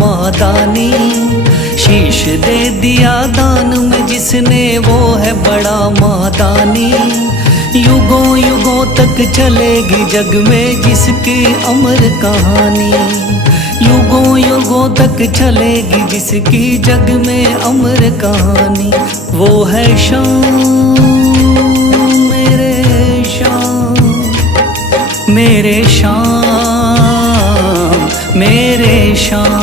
मादानी। शीश दे दिया दान में जिसने वो है बड़ा मादानी। युगों युगों तक चलेगी जग में जिसकी अमर कहानी। युगों युगों तक चलेगी जिसकी जग में अमर कहानी। वो है शाम मेरे शाम मेरे शाम मेरे शाम।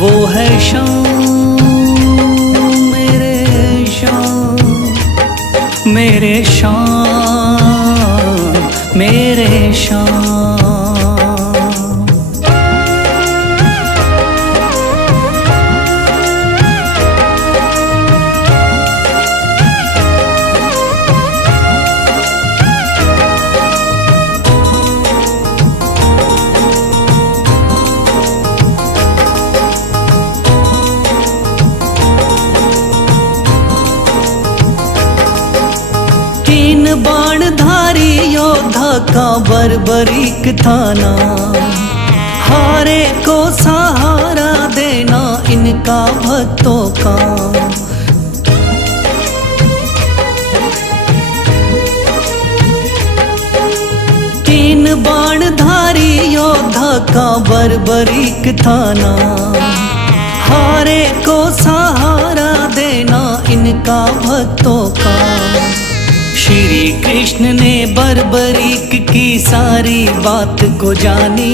वो है शाम मेरे शाम मेरे शाम मेरे शाम। तीन बाणधारी योद्धा का बर्बरीक थाना। हारे को सहारा देना इनका भक्तों का। तीन बाणधारी योद्धा का बर्बरीक थाना। हारे को सहारा देना इनका भक्तों का। श्री कृष्ण ने बर्बरीक की सारी बात को जानी।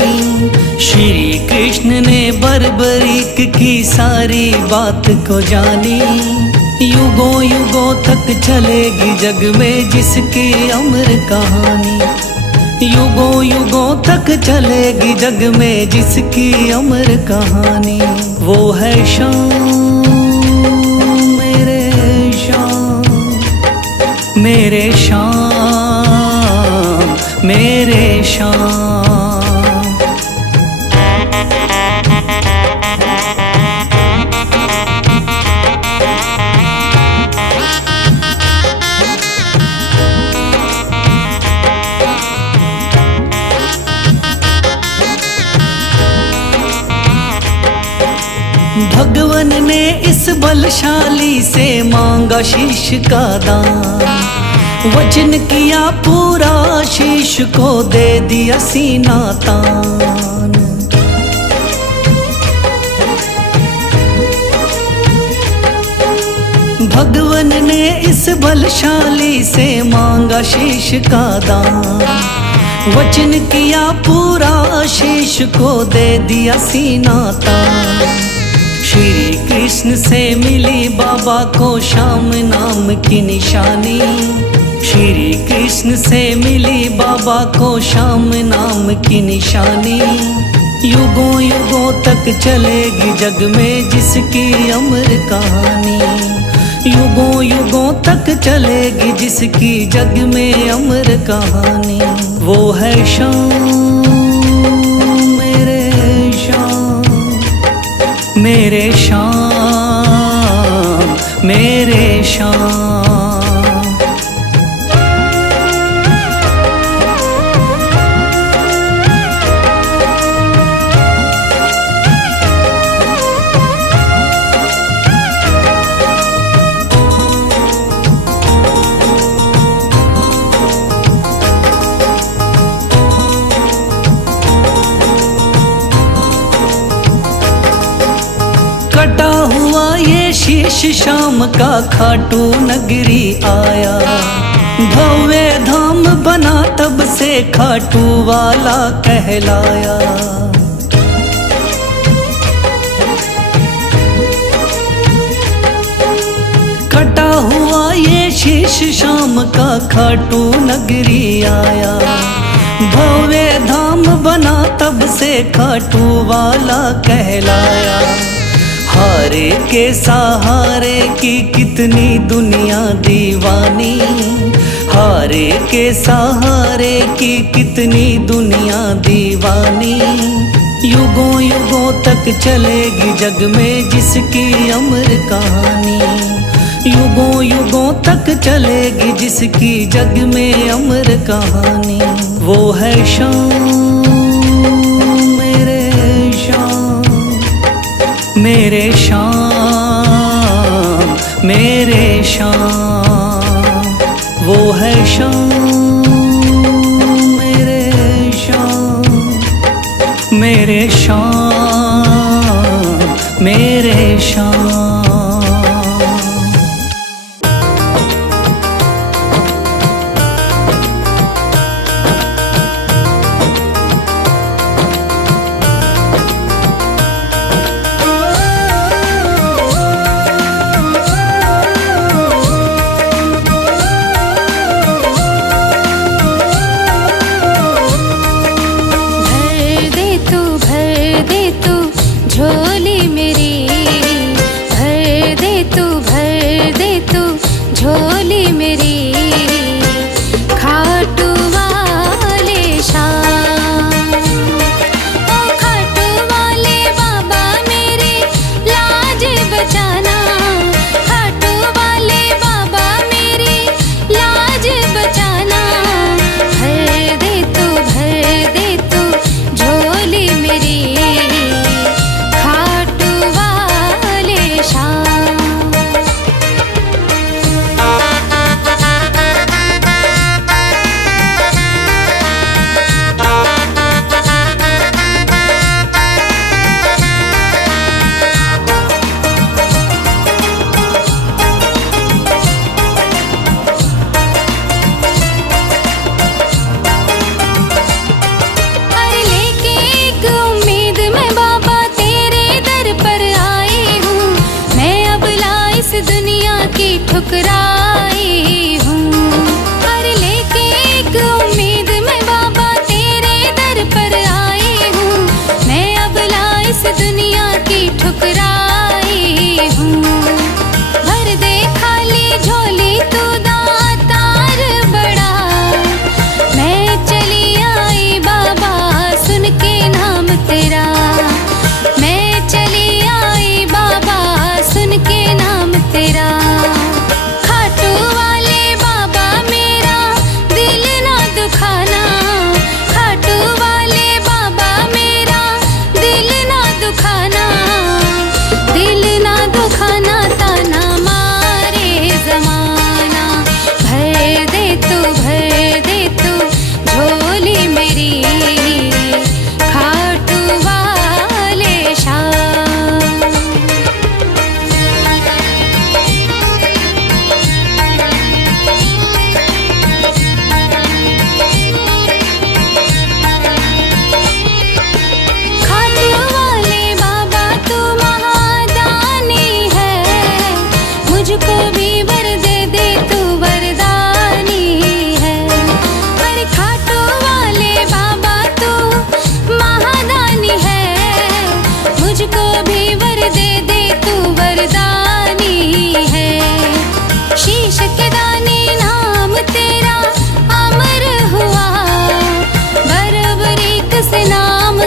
श्री कृष्ण ने बर्बरीक की सारी बात को जानी। युगों युगों तक चलेगी जग में जिसकी अमर कहानी। युगों युगों तक चलेगी जग में जिसकी अमर कहानी। वो है शाम मेरे शाम मेरे शाम मेरे शाम। भगवन ने इस बलशाली से मांगा शीश का दान। वचन किया पूरा शीश को दे दिया सीना तान। भगवन ने इस बलशाली से मांगा शीश का दान। वचन किया पूरा शीश को दे दिया सीना तान। श्री कृष्ण से मिली बाबा को श्याम नाम की निशानी। श्री कृष्ण से मिली बाबा को श्याम नाम की निशानी। युगों युगों तक चलेगी जग में जिसकी अमर कहानी। युगों युगों तक चलेगी जिसकी जग में अमर कहानी। वो है शाम मेरे शाम मेरे शाम मेरे शाम। कटा हुआ ये शीश शाम का खाटू नगरी आया। भव्य धाम बना तब से खाटू वाला कहलाया। कटा हुआ ये शीश शाम का खाटू नगरी आया। भव्य धाम बना तब से खाटू वाला कहलाया। हारे के सहारे की कितनी दुनिया दीवानी। हारे के सहारे की कितनी दुनिया दीवानी। युगों युगों तक चलेगी जग में जिसकी अमर कहानी। युगों युगों तक चलेगी जिसकी जग में अमर कहानी। वो है शाम मेरे शाम मेरे शाम मेरे शाम, वो है शाम मेरे शाम, मेरे शाम मेरे शाम। झोली मेरी भर दे तू झोली मेरी, खाटू वाले शाम, ओ खाटू वाले बाबा मेरे लाज बचाना, खाटू वाले बाबा मेरे लाज बचाना, भर दे तू झोली मेरी, ठुकराई हूँ, हर लेके एक उम्मीद में बाबा तेरे दर पर आई हूँ, मैं अब इस दुनिया की ठुकराई हूँ, भर दे खाली झोली तू दातार बड़ा, मैं चली आई बाबा सुन के नाम तेरा, मैं चली आई बाबा सुन के नाम तेरा,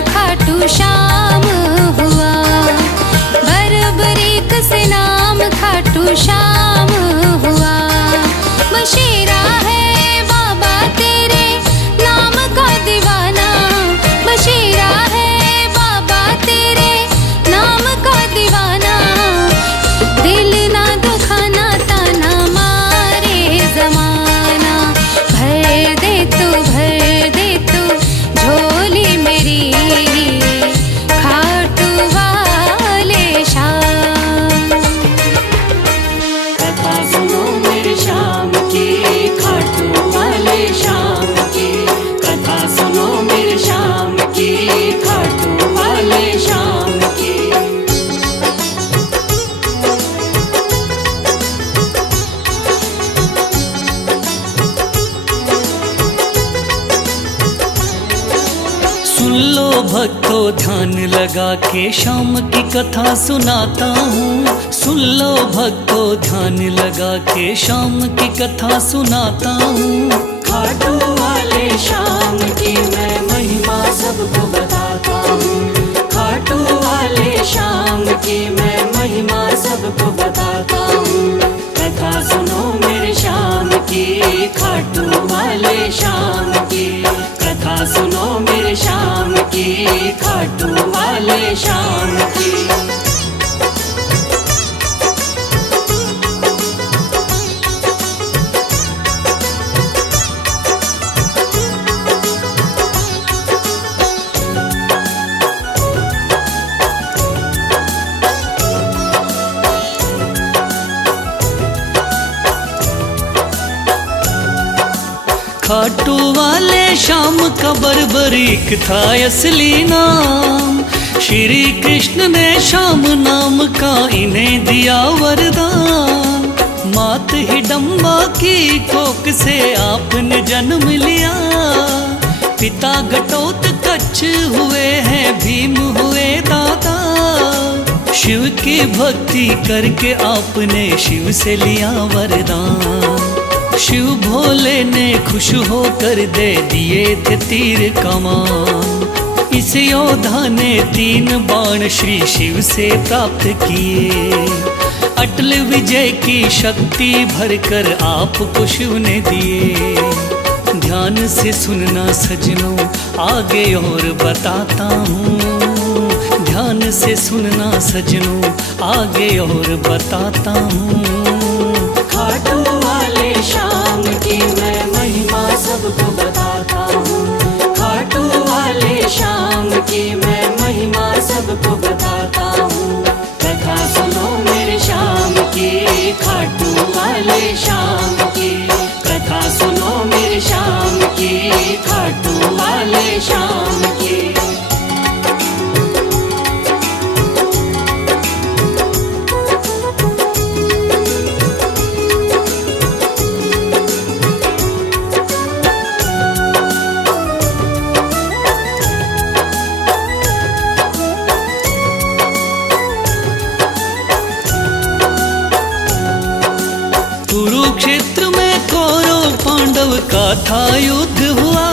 खाटू श्याम हुआ, बरबरीक से नाम खाटू श्याम हुआ, बशीरा है बाबा तेरे नाम का दीवाना, बशीरा है बाबा तेरे नाम का दीवाना, दिल ना दुखाना ताना मारे जमाना, भर दे तू झोली मेरी, सुन लो भक्तों ध्यान लगा के शाम की कथा सुनाता हूँ, सुन लो भक्तों ध्यान लगा के शाम की कथा सुनाता हूँ, खाटू वाले शाम की मैं महिमा सबको बताता हूँ, खाटू वाले शाम की मैं महिमा सबको बताता हूँ, कथा सुनो मेरे शाम की, खाटू वाले शाम की, कथा सुनो मेरे शाम की, खाटू वाले शाम की। श्याम का बर्बरीक था असली नाम। श्री कृष्ण ने श्याम नाम का इन्हें दिया वरदान। मात हिडम्बा की कोख से आपने जन्म लिया। पिता घटोत्कच हुए हैं भीम हुए दादा। शिव की भक्ति करके आपने शिव से लिया वरदान। शिव भोले ने खुश होकर दे दिए थे तीर कमान। इस योद्धा ने 3 बाण श्री शिव से प्राप्त किए। अटल विजय की शक्ति भरकर आपको शिव ने दिए। ध्यान से सुनना सजनों आगे और बताता हूँ। ध्यान से सुनना सजनों आगे और बताता हूँ। खाटू वाले श्याम की मैं महिमा सबको बताता हूँ। खाटू वाले श्याम की मैं महिमा सबको बताता हूँ। कथा सुनो मेरे श्याम की, खाटू वाले श्याम की। कथा सुनो मेरे श्याम की, खाटू वाले श्याम की। कुरुक्षेत्र में कौरव पांडव का था युद्ध हुआ।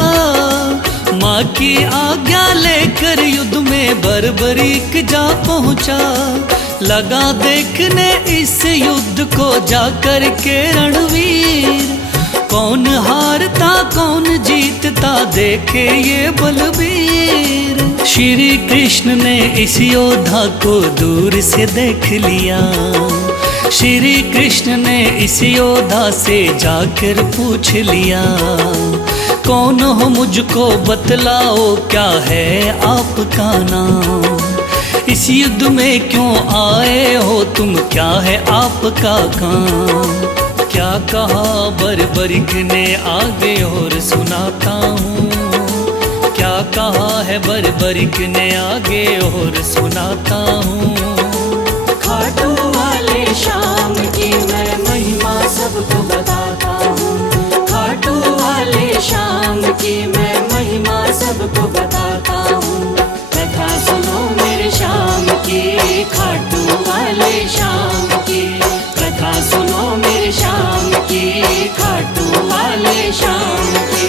माँ की आज्ञा लेकर युद्ध में बर्बरीक जा पहुँचा। लगा देखने इस युद्ध को जाकर के रणवीर। कौन हारता कौन जीतता देखे ये बलवीर। श्री कृष्ण ने इस योद्धा को दूर से देख लिया। श्री कृष्ण ने इस योद्धा से जाकर पूछ लिया। कौन हो मुझको बतलाओ क्या है आपका नाम। इस युद्ध में क्यों आए हो तुम, क्या है आपका काम। क्या कहा बर्बरीक ने आगे और सुनाता हूँ। क्या कहा है बर्बरीक ने आगे और सुनाता हूँ। खाटू वाले श्याम की मैं महिमा सबको बताता हूँ। खाटू वाले श्याम की मैं महिमा सबको बताता हूँ। कथा सुनो मेरे श्याम की, खाटू वाले श्याम की। कथा सुनो मेरे श्याम की, खाटू वाले श्याम की।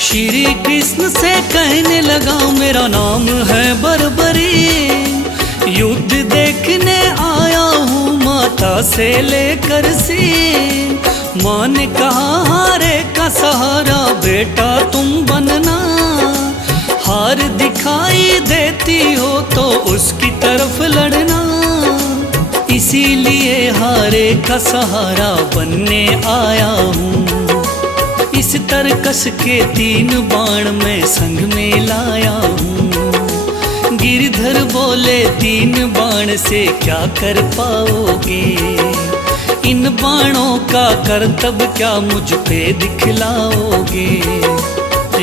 श्री कृष्ण से कहने लगा मेरा नाम है बर्बरी। युद्ध देखने आया हूँ माता से लेकर सीन। माँ ने कहा हारे का सहारा बेटा तुम बनना। हार दिखाई देती हो तो उसकी तरफ लड़ना। इसीलिए हारे का सहारा बनने आया हूँ। इस तरकस के 3 बाण में संग में लाया हूँ। गिरधर बोले 3 बाण से क्या कर पाओगे। इन बाणों का करतब क्या मुझ पे दिखलाओगे।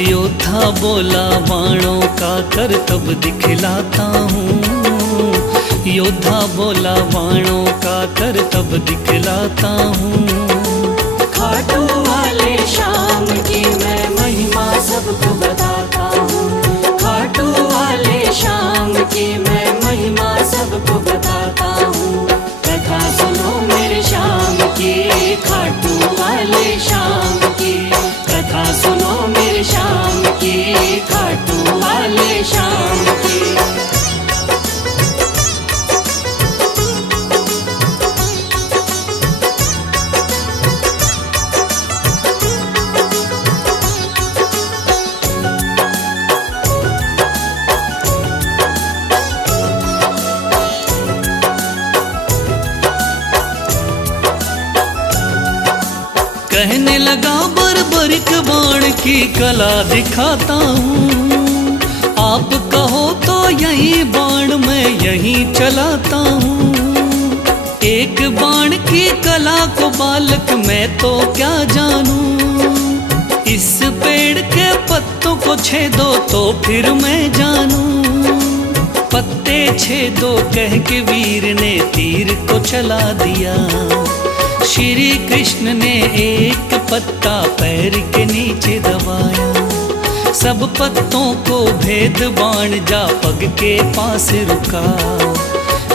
योद्धा बोला बाणों का करतब दिखलाता हूँ। योद्धा बोला बाणों का करतब दिखलाता हूँ। खाटू वाले श्याम की मैं महिमा सबको बताता हूँ। खाटू वाले श्याम की मैं महिमा सबको बताता हूँ। कथा सुनो मेरे श्याम की, खाटू वाले श्याम की। कथा सुनो मेरे श्याम की, खाटू वाले श्याम की। एक बाण की कला दिखाता हूँ। आप कहो तो यही बाण मैं यहीं चलाता हूँ। एक बाण की कला को बालक मैं तो क्या जानूं। इस पेड़ के पत्तों को छेदो तो फिर मैं जानूं। पत्ते छेदो कह के वीर ने तीर को चला दिया। श्री कृष्ण ने एक पत्ता पैर के नीचे दबाया। सब पत्तों को भेद बाण जा पग के पास रुका।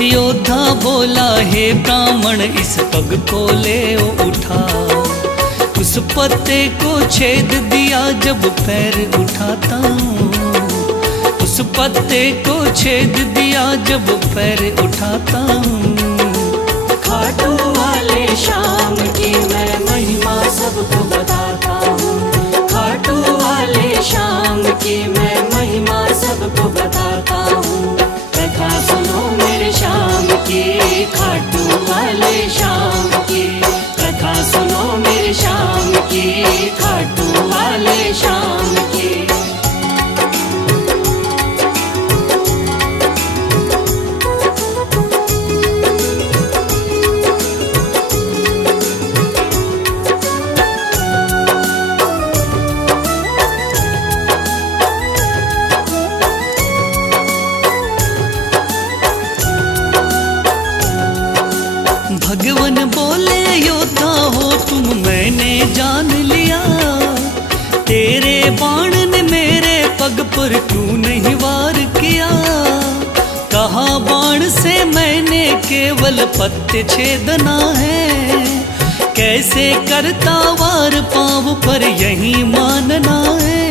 योद्धा बोला हे ब्राह्मण इस पग को ले उठा। उस पत्ते को छेद दिया जब पैर उठाता हूँ। उस पत्ते को छेद दिया जब पैर उठाता हूँ। खाटू वाले श्याम की मैं महिमा सबको बताता हूँ। खाटू वाले श्याम की मैं महिमा सबको बताता हूँ। कथा सुनो मेरे श्याम की, खाटू वाले श्याम की। कथा सुनो मेरे श्याम की, खाटू वाले श्याम की। भगवान बोले योद्धा हो तुम मैंने जान लिया। तेरे बाण ने मेरे पग पर क्यों नहीं वार किया। कहा बाण से मैंने केवल पत्ते छेदना है। कैसे करता वार पाँव पर यही मानना है।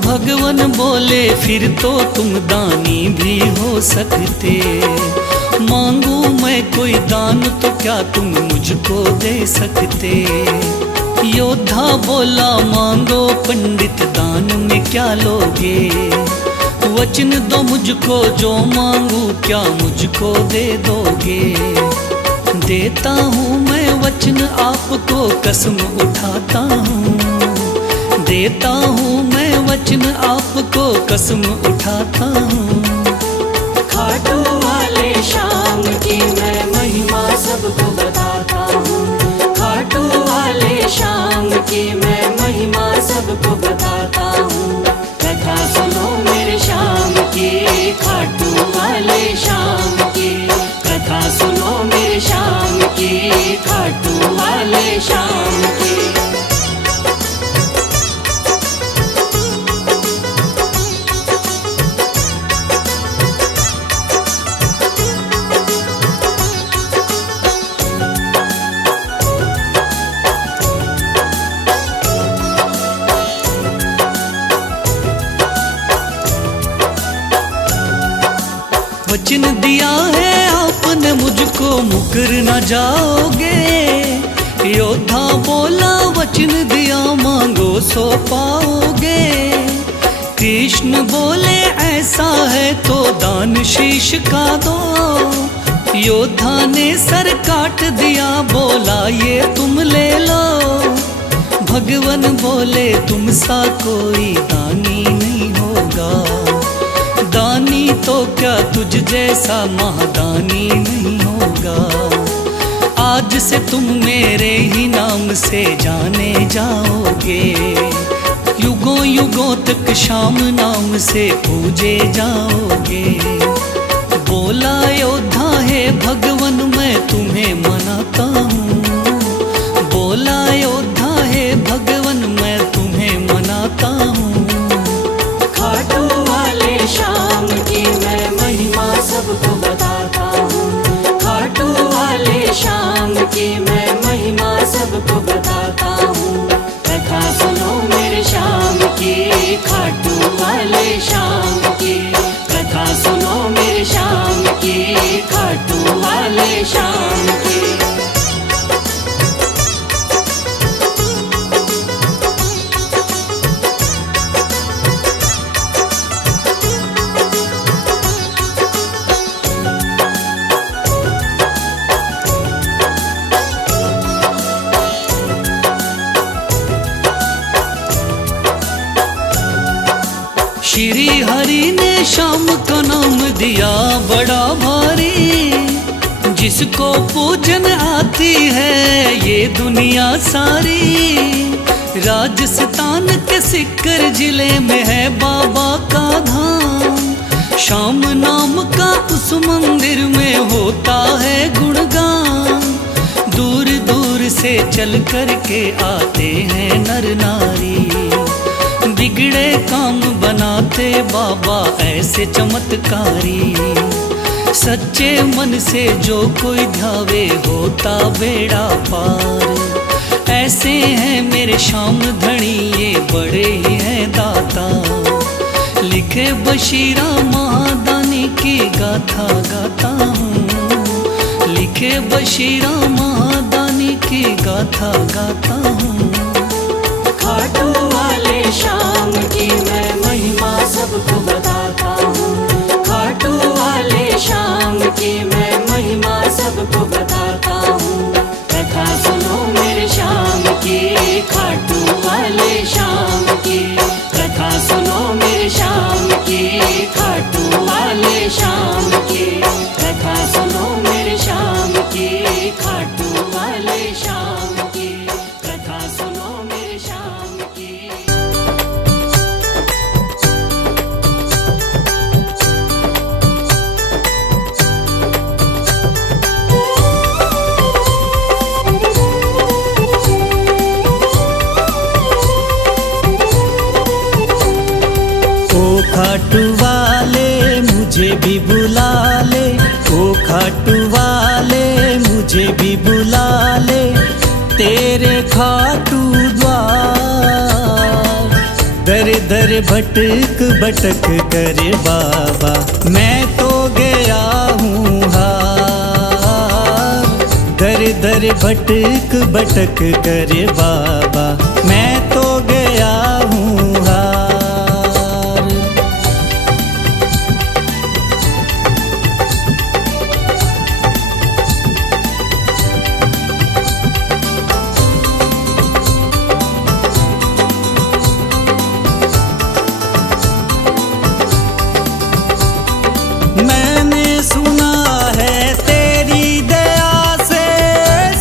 भगवान बोले फिर तो तुम दानी भी हो सकते। मांगू मैं कोई दान तो क्या तुम मुझको दे सकते। योद्धा बोला मांगो पंडित दान में क्या लोगे। वचन दो मुझको जो मांगू क्या मुझको दे दोगे। देता हूँ मैं वचन आपको कसम उठाता हूँ। देता हूँ मैं वचन आपको कसम उठाता हूँ। खाटू वाले श्याम की मैं महिमा सबको बताता हूँ। खाटू वाले श्याम की मैं महिमा सबको बताता हूँ। कथा सुनो मेरे श्याम की, खाटू वाले श्याम की। कथा सुनो मेरे श्याम की, खाटू वाले श्याम की। वचन दिया है आपने मुझको मुकर न जाओगे। योद्धा बोला वचन दिया मांगो सो पाओगे। कृष्ण बोले ऐसा है तो दान शीश का दो। योद्धा ने सर काट दिया बोला ये तुम ले लो। भगवान बोले तुम सा कोई दानी नहीं होगा। दानी तो क्या तुझ जैसा महादानी नहीं होगा। आज से तुम मेरे ही नाम से जाने जाओगे। युगों युगों तक श्याम नाम से पूजे जाओगे। बोला योद्धा है भगवान मैं तुम्हें मनाता हूँ। बोला योद्धा है भगवान मैं तुम्हें मनाता हूँ। खाटू वाले श्याम की मैं महिमा सबको बताता हूँ। खाटू वाले श्याम की मैं महिमा सबको बताता हूँ। कथा सुनो मेरे श्याम की, खाटू वाले श्याम की। कथा सुनो मेरे श्याम की, खाटू वाले श्याम की। श्री हरि ने श्याम का नाम दिया बड़ा भारी, जिसको पूजन आती है ये दुनिया सारी। राजस्थान के सिक्कर जिले में है बाबा का धाम, श्याम नाम का उस मंदिर में होता है गुणगान। दूर दूर से चल कर के आते हैं नर नारी, बिगड़े काम बनाते बाबा ऐसे चमत्कारी। सच्चे मन से जो कोई ध्यावे होता बेड़ा पार। ऐसे हैं मेरे श्याम धनी ये बड़े ही हैं दाता, लिखे बशीरा महादानी की गाथा गाता हूँ। लिखे बशीरा महादानी की गाथा गाता हूँ। खाटू वाले श्याम की मैं महिमा सबको बताता हूँ। खाटू वाले श्याम की मैं महिमा सबको बताता हूँ। कथा सुनो मेरे श्याम की, खाटू वाले श्याम की। कथा सुनो मेरे श्याम की, खाटू वाले श्याम की। कथा सुनो मेरे श्याम की, खाटू वाले श्याम की। कथा सुनो मेरे श्याम की। खाटू वाले मुझे भी बुला ले, ओ खाटू वाले मुझे भी बुला ले, तेरे खाटू द्वार। दर दर भटक भटक करे बाबा, मैं तो गया हूँ हार। दर दर भटक भटक करे बाबा, मैं तो गया हूँ हार। मैंने सुना है तेरी दया से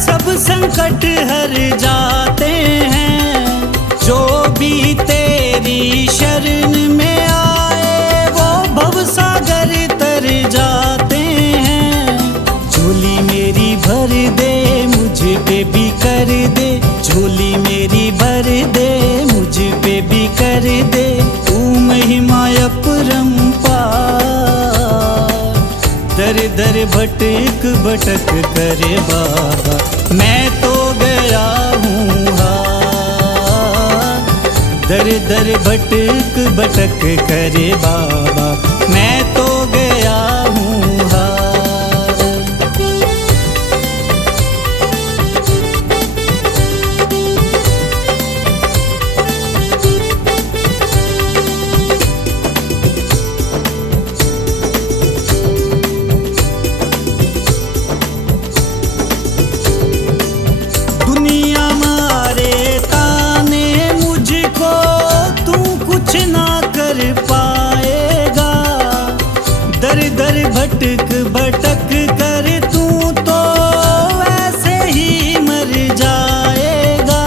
सब संकट हर जाते हैं। जो भी तेरी शरण में आए वो भवसागर तर जाते हैं। झोली मेरी भर दे मुझ पे भी कर दे, झोली मेरी भर दे मुझ पे भी कर दे। तू महिमा अपरंपार। दर दर भटक भटक करे बाबा, मैं तो गया हूँ हार। दर दर भटक भटक करे बाबा, मैं तो गया हूँ हार। दुनिया मारे ताने मुझको, तू कुछ ना कर पाएगा। दर दर भटक भटक कर तू तो वैसे ही मर जाएगा।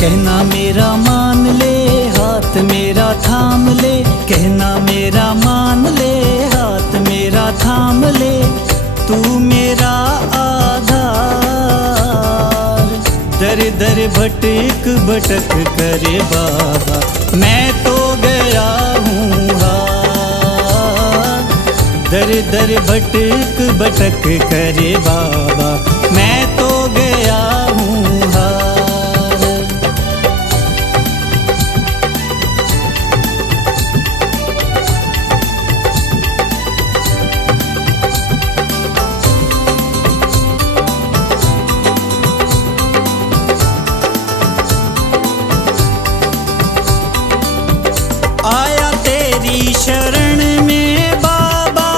कहना मेरा मान ले, हाथ मेरा थाम ले। कहना मेरा मान ले, हाथ मेरा थाम ले। तू मेरा आधार। दर दर भटक भटक करे बाबा, मैं तो गया हूँ हार। दर दर भटक भटक करे बाबा, मैं तो गया हूँ हार। आया तेरी शरण में बाबा,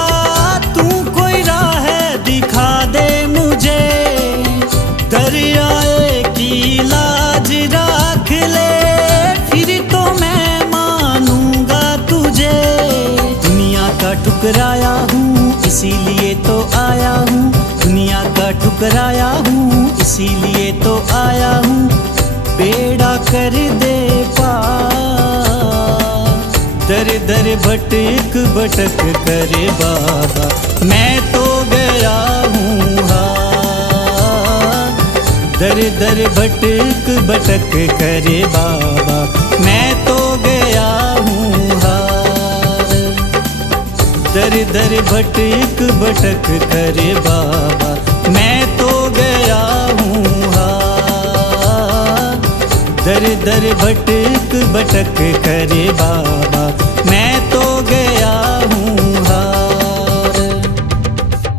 तू कोई राह दिखा दे मुझे। ठुकराया हूँ इसीलिए तो आया हूँ, दुनिया का ठुकराया हूँ इसीलिए तो आया हूँ, बेड़ा कर दे पार। दर दर भटक भटक करे बाबा, मैं तो गया हूँ हार। दर दर भटक भटक करे बाबा, मैं तो गया हूँ हार। दर दर भटक भटक करे बाबा, मैं तो गया हूँ हार। दर दर भटक भटक करे बाबा,